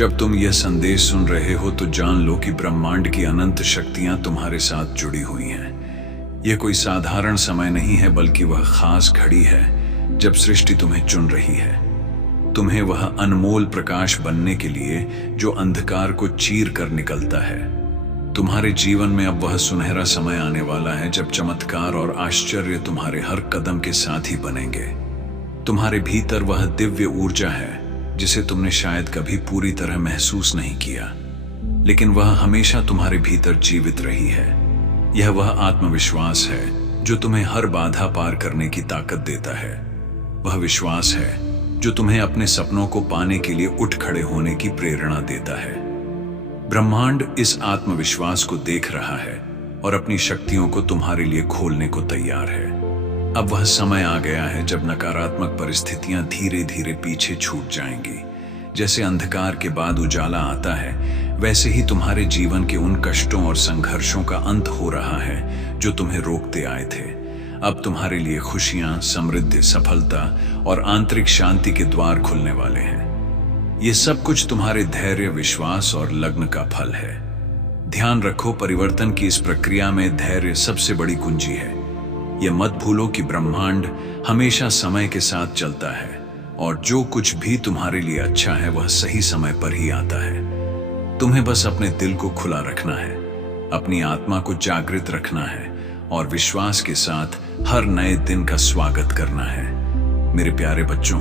जब तुम यह संदेश सुन रहे हो तो जान लो कि ब्रह्मांड की अनंत शक्तियां तुम्हारे साथ जुड़ी हुई हैं। यह कोई साधारण समय नहीं है, बल्कि वह खास घड़ी है जब सृष्टि तुम्हें चुन रही है। तुम्हें वह अनमोल प्रकाश बनने के लिए जो अंधकार को चीर कर निकलता है। तुम्हारे जीवन में अब वह सुनहरा समय आने वाला है जब चमत्कार और आश्चर्य तुम्हारे हर कदम के साथ ही बनेंगे। तुम्हारे भीतर वह दिव्य ऊर्जा है जिसे तुमने शायद कभी पूरी तरह महसूस नहीं किया, लेकिन वह हमेशा तुम्हारे भीतर जीवित रही है। यह वह आत्मविश्वास है जो तुम्हें हर बाधा पार करने की ताकत देता है। वह विश्वास है जो तुम्हें अपने सपनों को पाने के लिए उठ खड़े होने की प्रेरणा देता है। ब्रह्मांड इस आत्मविश्वास को देख रहा है और अपनी शक्तियों को तुम्हारे लिए खोलने को तैयार है। अब वह समय आ गया है जब नकारात्मक परिस्थितियां धीरे धीरे पीछे छूट जाएंगी। जैसे अंधकार के बाद उजाला आता है, वैसे ही तुम्हारे जीवन के उन कष्टों और संघर्षों का अंत हो रहा है जो तुम्हें रोकते आए थे। अब तुम्हारे लिए खुशियां, समृद्धि, सफलता और आंतरिक शांति के द्वार खुलने वाले हैं। ये सब कुछ तुम्हारे धैर्य, विश्वास और लग्न का फल है। ध्यान रखो, परिवर्तन की इस प्रक्रिया में धैर्य सबसे बड़ी कुंजी है। यह मत भूलो कि ब्रह्मांड हमेशा समय के साथ चलता है और जो कुछ भी तुम्हारे लिए अच्छा है वह सही समय पर ही आता है। तुम्हें बस अपने दिल को खुला रखना है, अपनी आत्मा को जागृत रखना है और विश्वास के साथ हर नए दिन का स्वागत करना है। मेरे प्यारे बच्चों,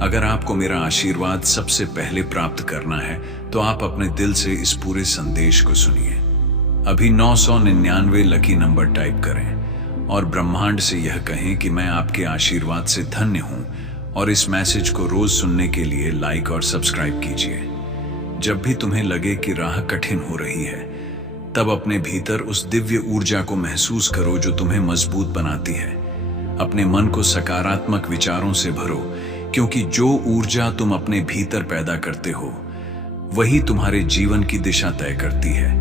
अगर आपको मेरा आशीर्वाद सबसे पहले प्राप्त करना है तो आप अपने दिल से इस पूरे संदेश को सुनिए। अभी 999 लकी नंबर टाइप करें और ब्रह्मांड से यह कहें कि मैं आपके आशीर्वाद से धन्य हूं, और इस मैसेज को रोज सुनने के लिए लाइक और सब्सक्राइब कीजिए। जब भी तुम्हें लगे कि राह कठिन हो रही है, तब अपने भीतर उस दिव्य ऊर्जा को महसूस करो जो तुम्हें मजबूत बनाती है। अपने मन को सकारात्मक विचारों से भरो, क्योंकि जो ऊर्जा तुम अपने भीतर पैदा करते हो वही तुम्हारे जीवन की दिशा तय करती है।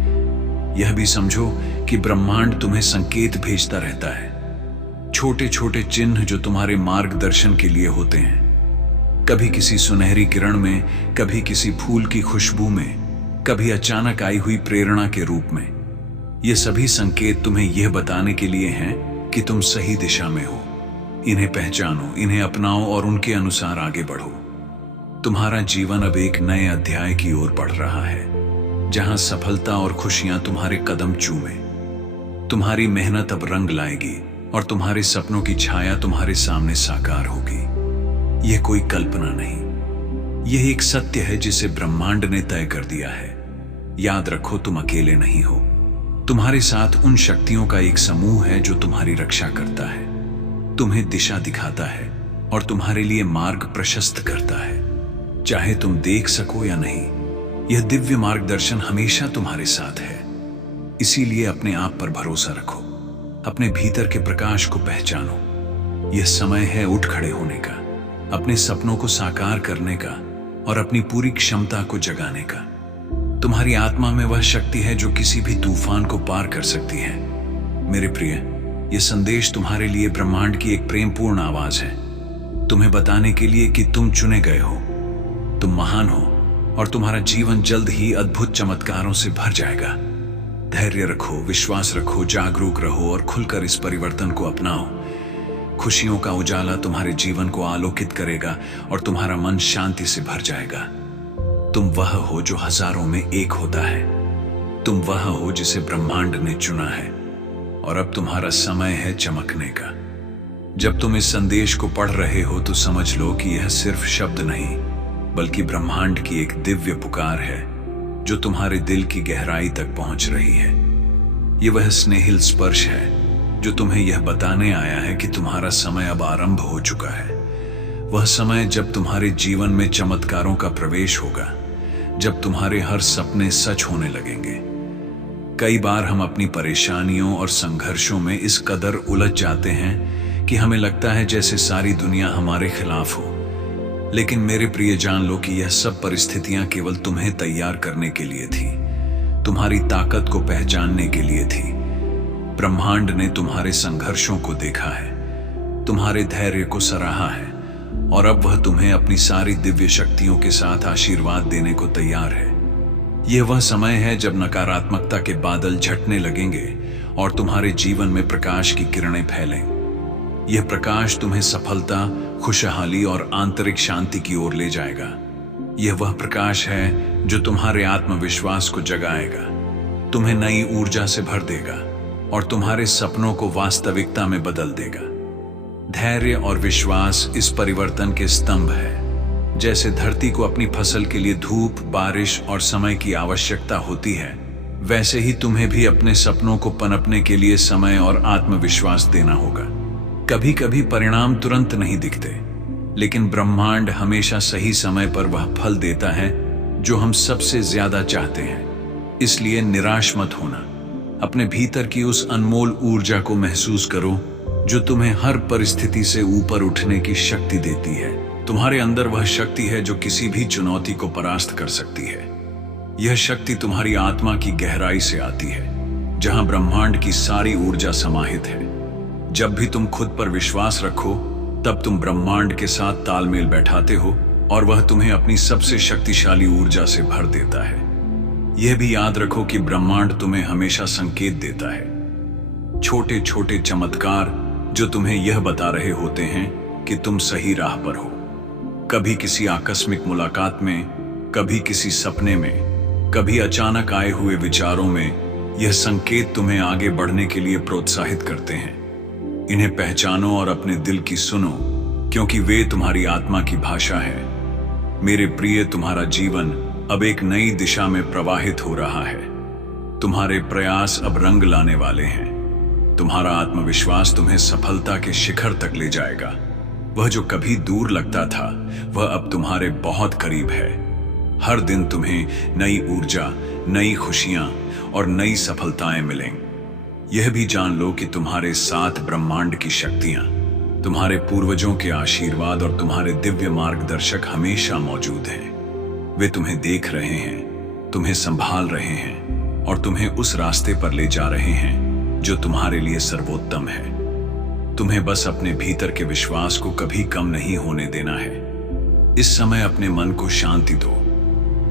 यह भी समझो कि ब्रह्मांड तुम्हें संकेत भेजता रहता है, छोटे छोटे चिन्ह जो तुम्हारे मार्गदर्शन के लिए होते हैं। कभी किसी सुनहरी किरण में, कभी किसी फूल की खुशबू में, कभी अचानक आई हुई प्रेरणा के रूप में। ये सभी संकेत तुम्हें यह बताने के लिए हैं कि तुम सही दिशा में हो। इन्हें पहचानो, इन्हें अपनाओ और उनके अनुसार आगे बढ़ो। तुम्हारा जीवन अब एक नए अध्याय की ओर बढ़ रहा है, जहां सफलता और खुशियां तुम्हारे कदम चूमे। तुम्हारी मेहनत अब रंग लाएगी और तुम्हारे सपनों की छाया तुम्हारे सामने साकार होगी। यह कोई कल्पना नहीं, यह एक सत्य है जिसे ब्रह्मांड ने तय कर दिया है। याद रखो, तुम अकेले नहीं हो। तुम्हारे साथ उन शक्तियों का एक समूह है जो तुम्हारी रक्षा करता है, तुम्हें दिशा दिखाता है और तुम्हारे लिए मार्ग प्रशस्त करता है, चाहे तुम देख सको या नहीं। यह दिव्य मार्गदर्शन हमेशा तुम्हारे साथ है। इसीलिए अपने आप पर भरोसा रखो, अपने भीतर के प्रकाश को पहचानो। यह समय है उठ खड़े होने का, अपने सपनों को साकार करने का और अपनी पूरी क्षमता को जगाने का। तुम्हारी आत्मा में वह शक्ति है जो किसी भी तूफान को पार कर सकती है। मेरे प्रिय, यह संदेश तुम्हारे लिए ब्रह्मांड की एक प्रेमपूर्ण आवाज है, तुम्हें बताने के लिए कि तुम चुने गए हो, तुम महान हो और तुम्हारा जीवन जल्द ही अद्भुत चमत्कारों से भर जाएगा। धैर्य रखो, विश्वास रखो, जागरूक रहो और खुलकर इस परिवर्तन को अपनाओ। खुशियों का उजाला तुम्हारे जीवन को आलोकित करेगा और तुम्हारा मन शांति से भर जाएगा। तुम वह हो जो हजारों में एक होता है। तुम वह हो जिसे ब्रह्मांड ने चुना है और अब तुम्हारा समय है चमकने का। जब तुम इस संदेश को पढ़ रहे हो तो समझ लो कि यह सिर्फ शब्द नहीं, बल्कि ब्रह्मांड की एक दिव्य पुकार है जो तुम्हारे दिल की गहराई तक पहुंच रही है। यह वह स्नेहिल स्पर्श है जो तुम्हें यह बताने आया है कि तुम्हारा समय अब आरंभ हो चुका है। वह समय जब तुम्हारे जीवन में चमत्कारों का प्रवेश होगा, जब तुम्हारे हर सपने सच होने लगेंगे। कई बार हम अपनी परेशानियों और संघर्षों में इस कदर उलझ जाते हैं कि हमें लगता है जैसे सारी दुनिया हमारे खिलाफ हो। लेकिन मेरे प्रिय, जान लो कि यह सब परिस्थितियां केवल तुम्हें तैयार करने के लिए थी, तुम्हारी ताकत को पहचानने के लिए थी। ब्रह्मांड ने तुम्हारे संघर्षों को देखा है, तुम्हारे धैर्य को सराहा है और अब वह तुम्हें अपनी सारी दिव्य शक्तियों के साथ आशीर्वाद देने को तैयार है। यह वह समय है जब नकारात्मकता के बादल झटने लगेंगे और तुम्हारे जीवन में प्रकाश की किरणें फैलें। यह प्रकाश तुम्हें सफलता, खुशहाली और आंतरिक शांति की ओर ले जाएगा। यह वह प्रकाश है जो तुम्हारे आत्मविश्वास को जगाएगा, तुम्हें नई ऊर्जा से भर देगा और तुम्हारे सपनों को वास्तविकता में बदल देगा। धैर्य और विश्वास इस परिवर्तन के स्तंभ है। जैसे धरती को अपनी फसल के लिए धूप, बारिश और समय की आवश्यकता होती है, वैसे ही तुम्हें भी अपने सपनों को पनपने के लिए समय और आत्मविश्वास देना होगा। कभी कभी परिणाम तुरंत नहीं दिखते, लेकिन ब्रह्मांड हमेशा सही समय पर वह फल देता है जो हम सबसे ज्यादा चाहते हैं। इसलिए निराश मत होना। अपने भीतर की उस अनमोल ऊर्जा को महसूस करो जो तुम्हें हर परिस्थिति से ऊपर उठने की शक्ति देती है। तुम्हारे अंदर वह शक्ति है जो किसी भी चुनौती को परास्त कर सकती है। यह शक्ति तुम्हारी आत्मा की गहराई से आती है, जहां ब्रह्मांड की सारी ऊर्जा समाहित है। जब भी तुम खुद पर विश्वास रखो, तब तुम ब्रह्मांड के साथ तालमेल बैठाते हो और वह तुम्हें अपनी सबसे शक्तिशाली ऊर्जा से भर देता है। यह भी याद रखो कि ब्रह्मांड तुम्हें हमेशा संकेत देता है, छोटे छोटे चमत्कार जो तुम्हें यह बता रहे होते हैं कि तुम सही राह पर हो। कभी किसी आकस्मिक मुलाकात में, कभी किसी सपने में, कभी अचानक आए हुए विचारों में, यह संकेत तुम्हें आगे बढ़ने के लिए प्रोत्साहित करते हैं। इन्हें पहचानो और अपने दिल की सुनो, क्योंकि वे तुम्हारी आत्मा की भाषा है। मेरे प्रिय, तुम्हारा जीवन अब एक नई दिशा में प्रवाहित हो रहा है। तुम्हारे प्रयास अब रंग लाने वाले हैं। तुम्हारा आत्मविश्वास तुम्हें सफलता के शिखर तक ले जाएगा। वह जो कभी दूर लगता था, वह अब तुम्हारे बहुत करीब है। हर दिन तुम्हें नई ऊर्जा, नई खुशियां और नई सफलताएं मिलेंगी। यह भी जान लो कि तुम्हारे साथ ब्रह्मांड की शक्तियां, तुम्हारे पूर्वजों के आशीर्वाद और तुम्हारे दिव्य मार्गदर्शक हमेशा मौजूद हैं। वे तुम्हें देख रहे हैं, तुम्हें संभाल रहे हैं और तुम्हें उस रास्ते पर ले जा रहे हैं जो तुम्हारे लिए सर्वोत्तम है। तुम्हें बस अपने भीतर के विश्वास को कभी कम नहीं होने देना है। इस समय अपने मन को शांति दो,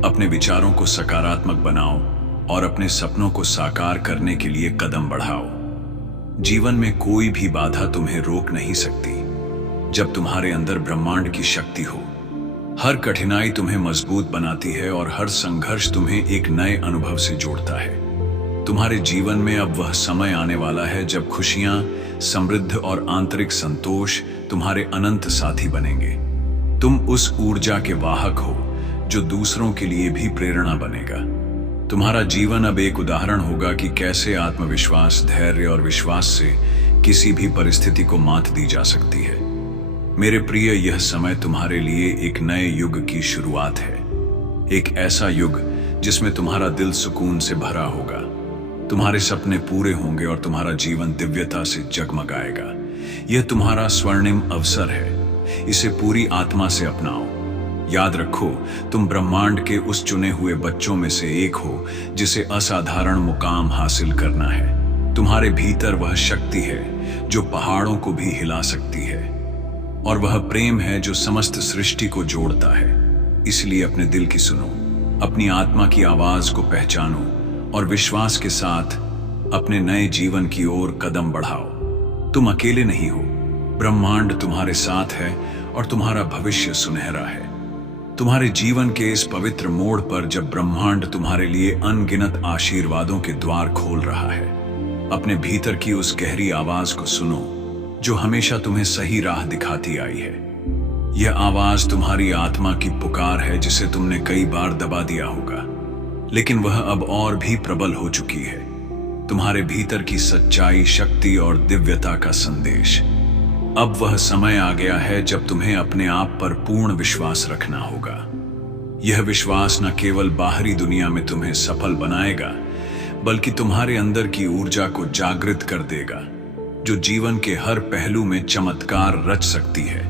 अपने विचारों को सकारात्मक बनाओ और अपने सपनों को साकार करने के लिए कदम बढ़ाओ। जीवन में कोई भी बाधा तुम्हें रोक नहीं सकती जब तुम्हारे अंदर ब्रह्मांड की शक्ति हो। हर कठिनाई तुम्हें मजबूत बनाती है और हर संघर्ष तुम्हें एक नए अनुभव से जोड़ता है। तुम्हारे जीवन में अब वह समय आने वाला है जब खुशियां, समृद्धि और आंतरिक संतोष तुम्हारे अनंत साथी बनेंगे। तुम उस ऊर्जा के वाहक हो जो दूसरों के लिए भी प्रेरणा बनेगा। तुम्हारा जीवन अब एक उदाहरण होगा कि कैसे आत्मविश्वास, धैर्य और विश्वास से किसी भी परिस्थिति को मात दी जा सकती है। मेरे प्रिय, यह समय तुम्हारे लिए एक नए युग की शुरुआत है। एक ऐसा युग जिसमें तुम्हारा दिल सुकून से भरा होगा, तुम्हारे सपने पूरे होंगे और तुम्हारा जीवन दिव्यता से जगमगाएगा। यह तुम्हारा स्वर्णिम अवसर है, इसे पूरी आत्मा से अपनाओ। याद रखो, तुम ब्रह्मांड के उस चुने हुए बच्चों में से एक हो जिसे असाधारण मुकाम हासिल करना है। तुम्हारे भीतर वह शक्ति है जो पहाड़ों को भी हिला सकती है, और वह प्रेम है जो समस्त सृष्टि को जोड़ता है। इसलिए अपने दिल की सुनो, अपनी आत्मा की आवाज को पहचानो और विश्वास के साथ अपने नए जीवन की ओर कदम बढ़ाओ। तुम अकेले नहीं हो, ब्रह्मांड तुम्हारे साथ है और तुम्हारा भविष्य सुनहरा है। तुम्हारे जीवन के इस पवित्र मोड़ पर जब ब्रह्मांड तुम्हारे लिए अनगिनत आशीर्वादों के द्वार खोल रहा है, अपने भीतर की उस गहरी आवाज को सुनो जो हमेशा तुम्हें सही राह दिखाती आई है। यह आवाज तुम्हारी आत्मा की पुकार है जिसे तुमने कई बार दबा दिया होगा, लेकिन वह अब और भी प्रबल हो चुकी है। तुम्हारे भीतर की सच्चाई, शक्ति और दिव्यता का संदेश। अब वह समय आ गया है जब तुम्हें अपने आप पर पूर्ण विश्वास रखना होगा। यह विश्वास न केवल बाहरी दुनिया में तुम्हें सफल बनाएगा, बल्कि तुम्हारे अंदर की ऊर्जा को जागृत कर देगा, जो जीवन के हर पहलू में चमत्कार रच सकती है।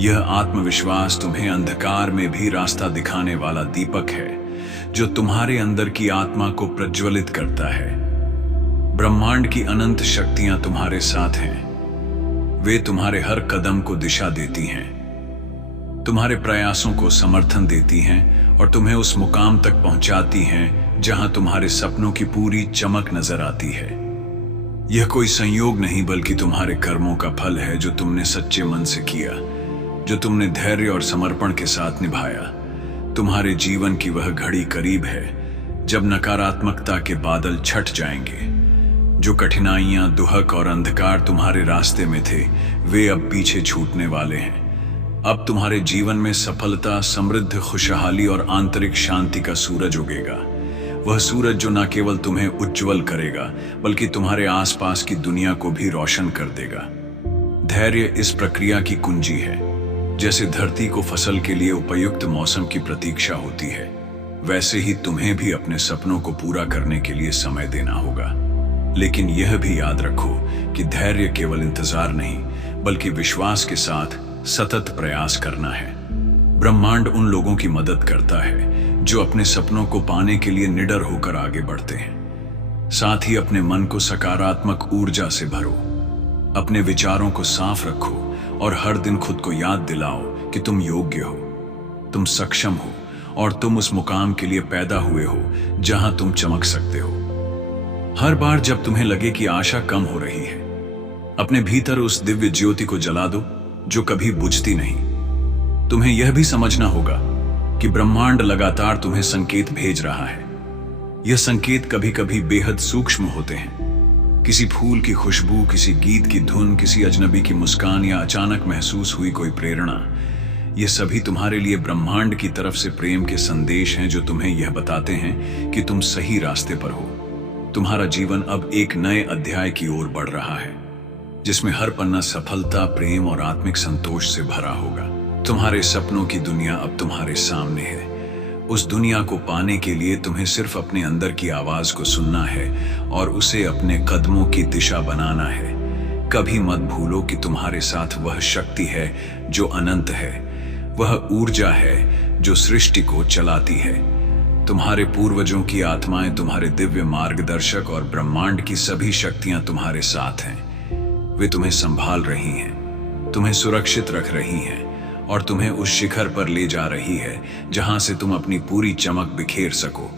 यह आत्मविश्वास तुम्हें अंधकार में भी रास्ता दिखाने वाला दीपक है, जो तुम्हारे अंदर की आत्मा को प्रज्वलित करता है। ब्रह्मांड की अनंत शक्तियां तुम्हारे साथ हैं। वे तुम्हारे हर कदम को दिशा देती हैं, तुम्हारे प्रयासों को समर्थन देती हैं और तुम्हें उस मुकाम तक पहुंचाती हैं जहां तुम्हारे सपनों की पूरी चमक नजर आती है। यह कोई संयोग नहीं बल्कि तुम्हारे कर्मों का फल है जो तुमने सच्चे मन से किया, जो तुमने धैर्य और समर्पण के साथ निभाया। तुम्हारे जीवन की वह घड़ी करीब है जब नकारात्मकता के बादल छट जाएंगे। जो कठिनाइयां, दुहक और अंधकार तुम्हारे रास्ते में थे, वे अब पीछे छूटने वाले हैं। अब तुम्हारे जीवन में सफलता, समृद्ध, खुशहाली और आंतरिक शांति का सूरज उगेगा। वह सूरज जो न केवल तुम्हें उज्जवल करेगा बल्कि तुम्हारे आसपास की दुनिया को भी रोशन कर देगा। धैर्य इस प्रक्रिया की कुंजी है। जैसे धरती को फसल के लिए उपयुक्त मौसम की प्रतीक्षा होती है, वैसे ही तुम्हें भी अपने सपनों को पूरा करने के लिए समय देना होगा। लेकिन यह भी याद रखो कि धैर्य केवल इंतजार नहीं बल्कि विश्वास के साथ सतत प्रयास करना है। ब्रह्मांड उन लोगों की मदद करता है जो अपने सपनों को पाने के लिए निडर होकर आगे बढ़ते हैं। साथ ही अपने मन को सकारात्मक ऊर्जा से भरो, अपने विचारों को साफ रखो और हर दिन खुद को याद दिलाओ कि तुम योग्य हो, तुम सक्षम हो और तुम उस मुकाम के लिए पैदा हुए हो जहां तुम चमक सकते हो। हर बार जब तुम्हें लगे कि आशा कम हो रही है, अपने भीतर उस दिव्य ज्योति को जला दो जो कभी बुझती नहीं। तुम्हें यह भी समझना होगा कि ब्रह्मांड लगातार तुम्हें संकेत भेज रहा है। यह संकेत कभी कभी बेहद सूक्ष्म होते हैं। किसी फूल की खुशबू, किसी गीत की धुन, किसी अजनबी की मुस्कान या अचानक महसूस हुई कोई प्रेरणा, ये सभी तुम्हारे लिए ब्रह्मांड की तरफ से प्रेम के संदेश हैं जो तुम्हें यह बताते हैं कि तुम सही रास्ते पर हो। तुम्हारा जीवन अब एक नए अध्याय की ओर बढ़ रहा है जिसमें हर पन्ना सफलता, प्रेम और आत्मिक संतोष से भरा होगा। तुम्हारे सपनों की दुनिया अब तुम्हारे सामने है। उस दुनिया को पाने के लिए तुम्हें सिर्फ अपने अंदर की आवाज को सुनना है और उसे अपने कदमों की दिशा बनाना है। कभी मत भूलो कि तुम्हारे साथ वह शक्ति है जो अनंत है, वह ऊर्जा है जो सृष्टि को चलाती है। तुम्हारे पूर्वजों की आत्माएं तुम्हारे दिव्य मार्गदर्शक और ब्रह्मांड की सभी शक्तियां तुम्हारे साथ हैं। वे तुम्हें संभाल रही हैं, तुम्हें सुरक्षित रख रही हैं और तुम्हें उस शिखर पर ले जा रही है जहां से तुम अपनी पूरी चमक बिखेर सको।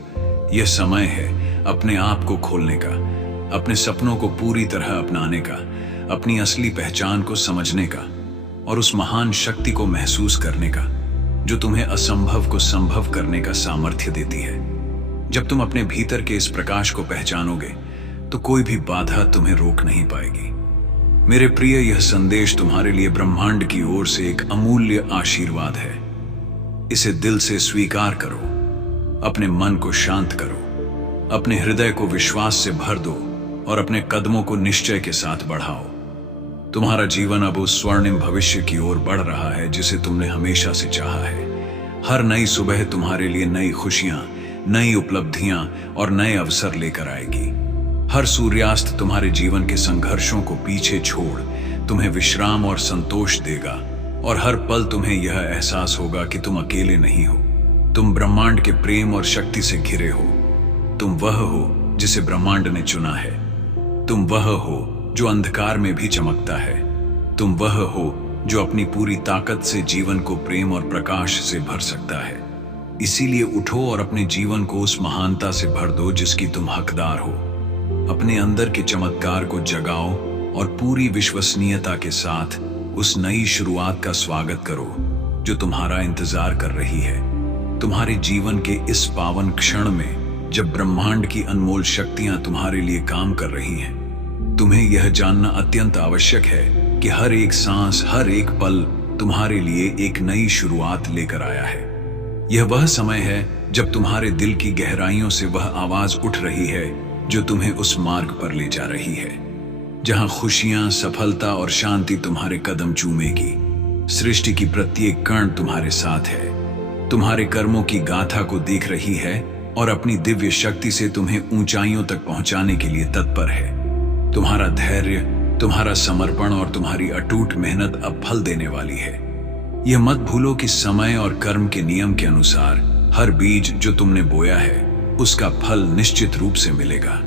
यह समय है अपने आप को खोलने का, अपने सपनों को पूरी तरह अपनाने का, अपनी असली पहचान को समझने का और उस महान शक्ति को महसूस करने का जो तुम्हें असंभव को संभव करने का सामर्थ्य देती है। जब तुम अपने भीतर के इस प्रकाश को पहचानोगे तो कोई भी बाधा तुम्हें रोक नहीं पाएगी। मेरे प्रिय, यह संदेश तुम्हारे लिए ब्रह्मांड की ओर से एक अमूल्य आशीर्वाद है। इसे दिल से स्वीकार करो, अपने मन को शांत करो, अपने हृदय को विश्वास से भर दो और अपने कदमों को निश्चय के साथ बढ़ाओ। तुम्हारा जीवन अब उस स्वर्णिम भविष्य की ओर बढ़ रहा है जिसे तुमने हमेशा से चाहा है। हर नई सुबह तुम्हारे लिए नई खुशियां, नई उपलब्धियां और नए अवसर लेकर आएगी। हर सूर्यास्त तुम्हारे जीवन के संघर्षों को पीछे छोड़ तुम्हें विश्राम और संतोष देगा और हर पल तुम्हें यह एहसास होगा कि तुम अकेले नहीं हो। तुम ब्रह्मांड के प्रेम और शक्ति से घिरे हो। तुम वह हो जिसे ब्रह्मांड ने चुना है। तुम वह हो जो अंधकार में भी चमकता है। तुम वह हो जो अपनी पूरी ताकत से जीवन को प्रेम और प्रकाश से भर सकता है। इसीलिए उठो और अपने जीवन को उस महानता से भर दो जिसकी तुम हकदार हो। अपने अंदर के चमत्कार को जगाओ और पूरी विश्वसनीयता के साथ उस नई शुरुआत का स्वागत करो जो तुम्हारा इंतजार कर रही है। तुम्हारे जीवन के इस पावन क्षण में जब ब्रह्मांड की अनमोल शक्तियां तुम्हारे लिए काम कर रही हैं, तुम्हें यह जानना अत्यंत आवश्यक है कि हर एक सांस, हर एक पल तुम्हारे लिए एक नई शुरुआत लेकर आया है। यह वह समय है जब तुम्हारे दिल की गहराइयों से वह आवाज उठ रही है जो तुम्हें उस मार्ग पर ले जा रही है जहां खुशियां, सफलता और शांति तुम्हारे कदम चूमेगी। सृष्टि की प्रत्येक कण तुम्हारे साथ है, तुम्हारे कर्मों की गाथा को देख रही है और अपनी दिव्य शक्ति से तुम्हें ऊंचाइयों तक पहुंचाने के लिए तत्पर है। तुम्हारा धैर्य, तुम्हारा समर्पण और तुम्हारी अटूट मेहनत अब फल देने वाली है। यह मत भूलो कि समय और कर्म के नियम के अनुसार हर बीज जो तुमने बोया है उसका फल निश्चित रूप से मिलेगा।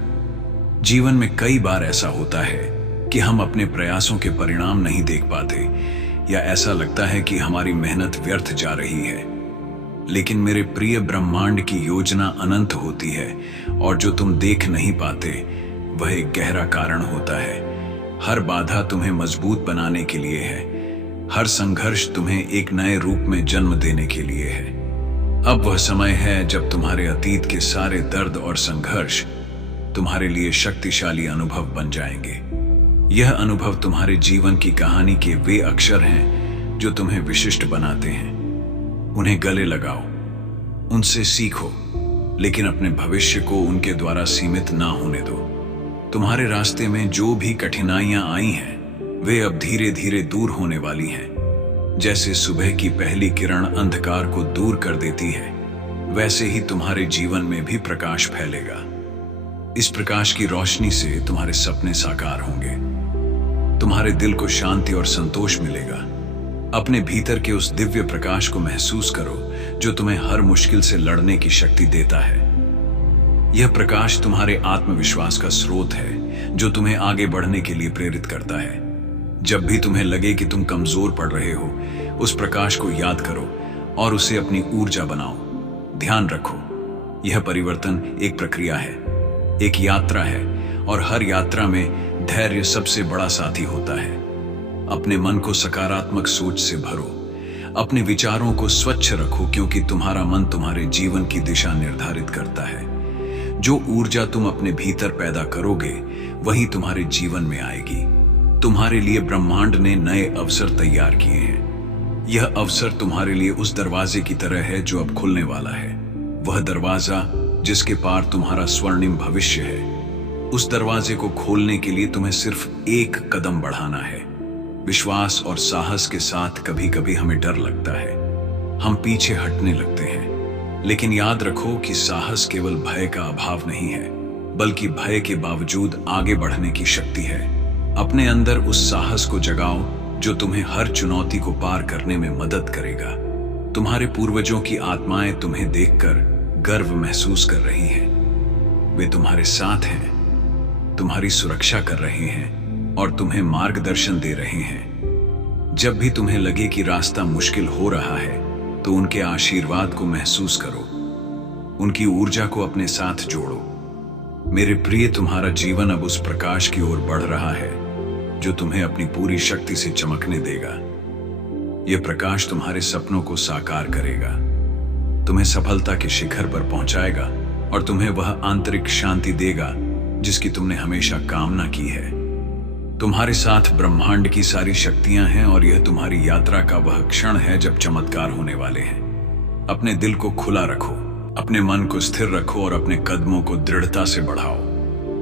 जीवन में कई बार ऐसा होता है कि हम अपने प्रयासों के परिणाम नहीं देख पाते, या ऐसा लगता है कि हमारी मेहनत व्यर्थ जा रही है। लेकिन मेरे प्रिय, ब्रह्मांड की योजना अनंत होती है और जो तुम देख नहीं पाते वह एक गहरा कारण होता है। हर बाधा तुम्हें मजबूत बनाने के लिए है, हर संघर्ष तुम्हें एक नए रूप में जन्म देने के लिए है। अब वह समय है जब तुम्हारे अतीत के सारे दर्द और संघर्ष तुम्हारे लिए शक्तिशाली अनुभव बन जाएंगे। यह अनुभव तुम्हारे जीवन की कहानी के वे अक्षर हैं जो तुम्हें विशिष्ट बनाते हैं। उन्हें गले लगाओ, उनसे सीखो, लेकिन अपने भविष्य को उनके द्वारा सीमित ना होने दो। तुम्हारे रास्ते में जो भी कठिनाइयां आई हैं, वे अब धीरे धीरे दूर होने वाली हैं। जैसे सुबह की पहली किरण अंधकार को दूर कर देती है, वैसे ही तुम्हारे जीवन में भी प्रकाश फैलेगा। इस प्रकाश की रोशनी से तुम्हारे सपने साकार होंगे, तुम्हारे दिल को शांति और संतोष मिलेगा। अपने भीतर के उस दिव्य प्रकाश को महसूस करो जो तुम्हें हर मुश्किल से लड़ने की शक्ति देता है। यह प्रकाश तुम्हारे आत्मविश्वास का स्रोत है जो तुम्हें आगे बढ़ने के लिए प्रेरित करता है। जब भी तुम्हें लगे कि तुम कमजोर पड़ रहे हो, उस प्रकाश को याद करो और उसे अपनी ऊर्जा बनाओ। ध्यान रखो, यह परिवर्तन एक प्रक्रिया है, एक यात्रा है, और हर यात्रा में धैर्य सबसे बड़ा साथी होता है। अपने मन को सकारात्मक सोच से भरो, अपने विचारों को स्वच्छ रखो, क्योंकि तुम्हारा मन तुम्हारे जीवन की दिशा निर्धारित करता है। जो ऊर्जा तुम अपने भीतर पैदा करोगे वही तुम्हारे जीवन में आएगी। तुम्हारे लिए ब्रह्मांड ने नए अवसर तैयार किए हैं। यह अवसर तुम्हारे लिए उस दरवाजे की तरह है जो अब खुलने वाला है। वह दरवाजा जिसके पार तुम्हारा स्वर्णिम भविष्य है। उस दरवाजे को खोलने के लिए तुम्हें सिर्फ एक कदम बढ़ाना है। विश्वास और साहस के साथ कभी कभी हमें डर लगता है, हम पीछे हटने लगते हैं, लेकिन याद रखो कि साहस केवल भय का अभाव नहीं है, बल्कि भय के बावजूद आगे बढ़ने की शक्ति है। अपने अंदर उस साहस को जगाओ जो तुम्हें हर चुनौती को पार करने में मदद करेगा। तुम्हारे पूर्वजों की आत्माएं तुम्हें देखकर गर्व महसूस कर रही हैं। वे तुम्हारे साथ हैं, तुम्हारी सुरक्षा कर रहे हैं और तुम्हें मार्गदर्शन दे रहे हैं। जब भी तुम्हें लगे कि रास्ता मुश्किल हो रहा है, तो उनके आशीर्वाद को महसूस करो, उनकी ऊर्जा को अपने साथ जोड़ो। मेरे प्रिय, तुम्हारा जीवन अब उस प्रकाश की ओर बढ़ रहा है जो तुम्हें अपनी पूरी शक्ति से चमकने देगा। यह प्रकाश तुम्हारे सपनों को साकार करेगा, तुम्हें सफलता के शिखर पर पहुंचाएगा और तुम्हें वह आंतरिक शांति देगा जिसकी तुमने हमेशा कामना की है। तुम्हारे साथ ब्रह्मांड की सारी शक्तियां हैं और यह तुम्हारी यात्रा का वह क्षण है जब चमत्कार होने वाले हैं। अपने दिल को खुला रखो, अपने मन को स्थिर रखो और अपने कदमों को दृढ़ता से बढ़ाओ।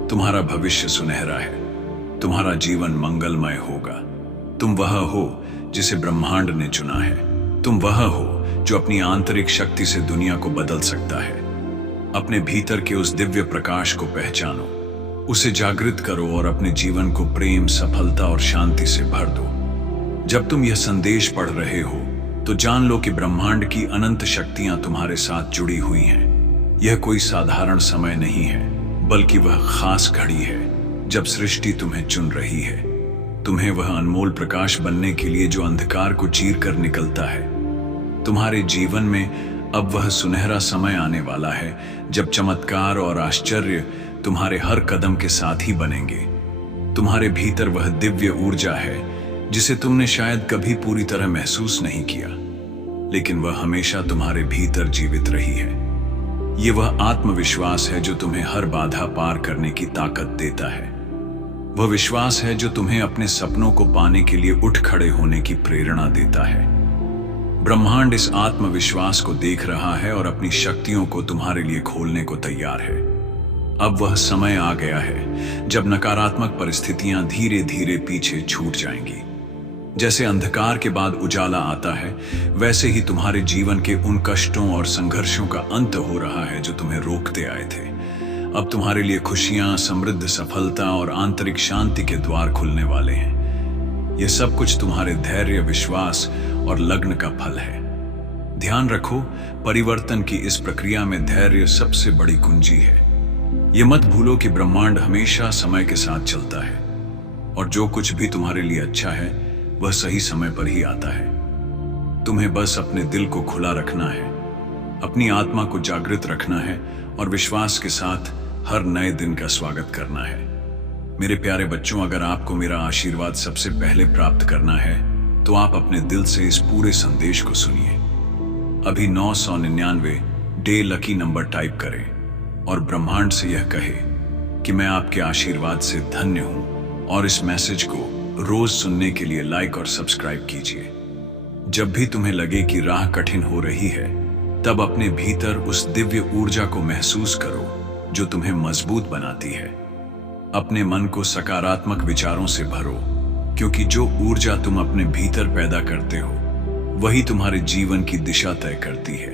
तुम्हारा भविष्य सुनहरा है, तुम्हारा जीवन मंगलमय होगा। तुम वह हो जिसे ब्रह्मांड ने चुना है। तुम वह हो जो अपनी आंतरिक शक्ति से दुनिया को बदल सकता है। अपने भीतर के उस दिव्य प्रकाश को पहचानो, उसे जागृत करो और अपने जीवन को प्रेम, सफलता और शांति से भर दो। जब तुम यह संदेश पढ़ रहे हो तो जान लो कि ब्रह्मांड की अनंत शक्तियां तुम्हारे साथ जुड़ी हुई हैं। यह कोई साधारण समय नहीं है, बल्कि वह खास घड़ी है जब सृष्टि तुम्हें चुन रही है। तुम्हें वह अनमोल प्रकाश बनने के लिए जो अंधकार को चीर कर निकलता है। तुम्हारे जीवन में अब वह सुनहरा समय आने वाला है जब चमत्कार और आश्चर्य तुम्हारे हर कदम के साथ ही बनेंगे। तुम्हारे भीतर वह दिव्य ऊर्जा है जिसे तुमने शायद कभी पूरी तरह महसूस नहीं किया, लेकिन वह हमेशा तुम्हारे भीतर जीवित रही है। ये वह आत्मविश्वास है जो तुम्हें हर बाधा पार करने की ताकत देता है। वह विश्वास है जो तुम्हें अपने सपनों को पाने के लिए उठ खड़े होने की प्रेरणा देता है। ब्रह्मांड इस आत्मविश्वास को देख रहा है और अपनी शक्तियों को तुम्हारे लिए खोलने को तैयार है। अब वह समय आ गया है जब नकारात्मक परिस्थितियां धीरे धीरे पीछे छूट जाएंगी। जैसे अंधकार के बाद उजाला आता है, वैसे ही तुम्हारे जीवन के उन कष्टों और संघर्षों का अंत हो रहा है जो तुम्हें रोकते आए थे। अब तुम्हारे लिए खुशियां, समृद्ध सफलता और आंतरिक शांति के द्वार खुलने वाले हैं। यह सब कुछ तुम्हारे धैर्य, विश्वास और लग्न का फल है। ध्यान रखो, परिवर्तन की इस प्रक्रिया में धैर्य सबसे बड़ी कुंजी है। यह मत भूलो कि ब्रह्मांड हमेशा समय के साथ चलता है और जो कुछ भी तुम्हारे लिए अच्छा है वह सही समय पर ही आता है। तुम्हें बस अपने दिल को खुला रखना है, अपनी आत्मा को जागृत रखना है और विश्वास के साथ हर नए दिन का स्वागत करना है। मेरे प्यारे बच्चों, अगर आपको मेरा आशीर्वाद सबसे पहले प्राप्त करना है तो आप अपने दिल से इस पूरे संदेश को सुनिए। अभी 999 डे लकी नंबर टाइप करें और ब्रह्मांड से यह कहे कि मैं आपके आशीर्वाद से धन्य हूं, और इस मैसेज को रोज सुनने के लिए लाइक और सब्सक्राइब कीजिए। जब भी तुम्हें लगे कि राह कठिन हो रही है, तब अपने भीतर उस दिव्य ऊर्जा को महसूस करो जो तुम्हें मजबूत बनाती है। अपने मन को सकारात्मक विचारों से भरो, क्योंकि जो ऊर्जा तुम अपने भीतर पैदा करते हो वही तुम्हारे जीवन की दिशा तय करती है।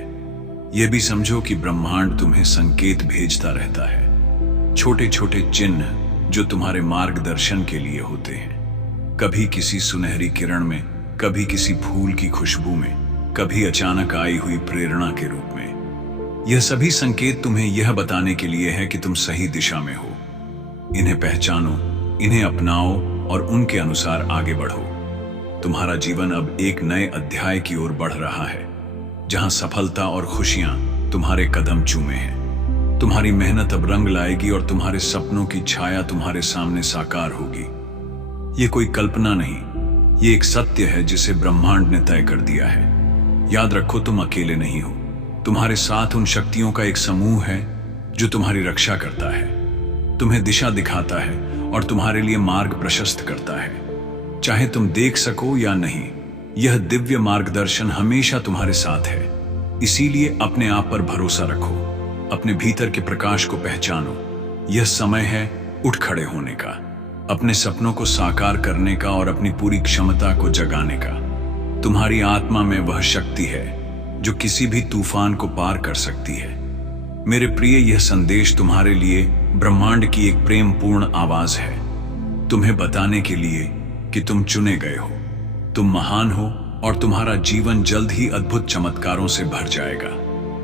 यह भी समझो कि ब्रह्मांड तुम्हें संकेत भेजता रहता है, छोटे छोटे चिन्ह जो तुम्हारे मार्गदर्शन के लिए होते हैं। कभी किसी सुनहरी किरण में, कभी किसी फूल की खुशबू में, कभी अचानक आई हुई प्रेरणा के रूप में। यह सभी संकेत तुम्हें यह बताने के लिए है कि तुम सही दिशा में हो। इन्हें पहचानो, इन्हें अपनाओ और उनके अनुसार आगे बढ़ो। तुम्हारा जीवन अब एक नए अध्याय की ओर बढ़ रहा है, जहां सफलता और खुशियां तुम्हारे कदम चूमे हैं। तुम्हारी मेहनत अब रंग लाएगी और तुम्हारे सपनों की छाया तुम्हारे सामने साकार होगी। ये कोई कल्पना नहीं, ये एक सत्य है जिसे ब्रह्मांड ने तय कर दिया है। याद रखो, तुम अकेले नहीं हो। तुम्हारे साथ उन शक्तियों का एक समूह है जो तुम्हारी रक्षा करता है, तुम्हें दिशा दिखाता है और तुम्हारे लिए मार्ग प्रशस्त करता है। चाहे तुम देख सको या नहीं, यह दिव्य मार्गदर्शन हमेशा तुम्हारे साथ है। इसीलिए अपने आप पर भरोसा रखो, अपने भीतर के प्रकाश को पहचानो। यह समय है उठ खड़े होने का, अपने सपनों को साकार करने का और अपनी पूरी क्षमता को जगाने का। तुम्हारी आत्मा में वह शक्ति है जो किसी भी तूफान को पार कर सकती है। मेरे प्रिय, यह संदेश तुम्हारे लिए ब्रह्मांड की एक प्रेमपूर्ण आवाज है, तुम्हें बताने के लिए कि तुम चुने गए हो, तुम महान हो और तुम्हारा जीवन जल्द ही अद्भुत चमत्कारों से भर जाएगा।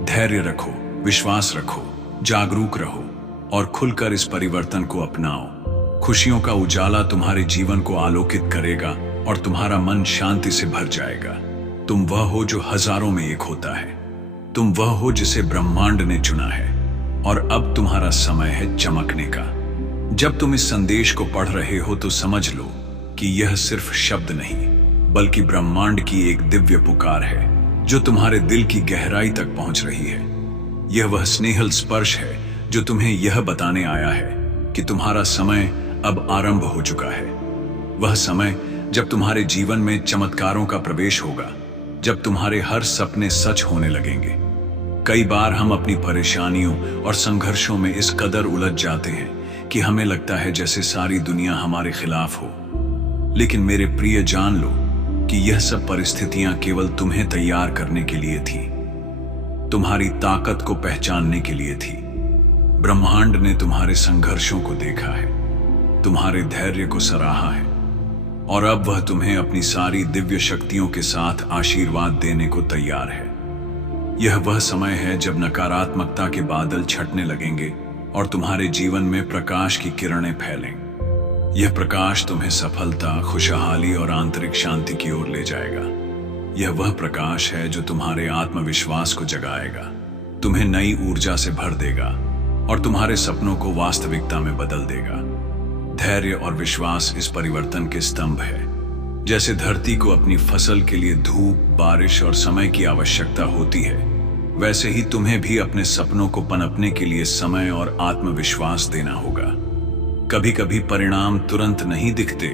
धैर्य रखो, विश्वास रखो, जागरूक रहो और खुलकर इस परिवर्तन को अपनाओ। खुशियों का उजाला तुम्हारे जीवन को आलोकित करेगा और तुम्हारा मन शांति से भर जाएगा। तुम वह हो जो हजारों में एक होता है। तुम वह हो जिसे ब्रह्मांड ने चुना है और अब तुम्हारा समय है चमकने का। जब तुम इस संदेश को पढ़ रहे हो तो समझ लो कि यह सिर्फ शब्द नहीं, बल्कि ब्रह्मांड की एक दिव्य पुकार है जो तुम्हारे दिल की गहराई तक पहुंच रही है। यह वह स्नेहल स्पर्श है जो तुम्हें यह बताने आया है कि तुम्हारा समय अब आरंभ हो चुका है। वह समय जब तुम्हारे जीवन में चमत्कारों का प्रवेश होगा, जब तुम्हारे हर सपने सच होने लगेंगे। कई बार हम अपनी परेशानियों और संघर्षों में इस कदर उलझ जाते हैं कि हमें लगता है जैसे सारी दुनिया हमारे खिलाफ हो। लेकिन मेरे प्रिय, जान लो कि यह सब परिस्थितियां केवल तुम्हें तैयार करने के लिए थी, तुम्हारी ताकत को पहचानने के लिए थी। ब्रह्मांड ने तुम्हारे संघर्षों को देखा है, तुम्हारे धैर्य को सराहा है और अब वह तुम्हें अपनी सारी दिव्य शक्तियों के साथ आशीर्वाद देने को तैयार है। यह वह समय है जब नकारात्मकता के बादल छटने लगेंगे और तुम्हारे जीवन में प्रकाश की किरणें फैलेंगी। यह प्रकाश तुम्हें सफलता, खुशहाली और आंतरिक शांति की ओर ले जाएगा। यह वह प्रकाश है जो तुम्हारे आत्मविश्वास को जगाएगा, तुम्हें नई ऊर्जा से भर देगा और तुम्हारे सपनों को वास्तविकता में बदल देगा। धैर्य और विश्वास इस परिवर्तन के स्तंभ है। जैसे धरती को अपनी फसल के लिए धूप, बारिश और समय की आवश्यकता होती है, वैसे ही तुम्हें भी अपने सपनों को पनपने के लिए समय और आत्मविश्वास देना होगा। कभी कभी परिणाम तुरंत नहीं दिखते,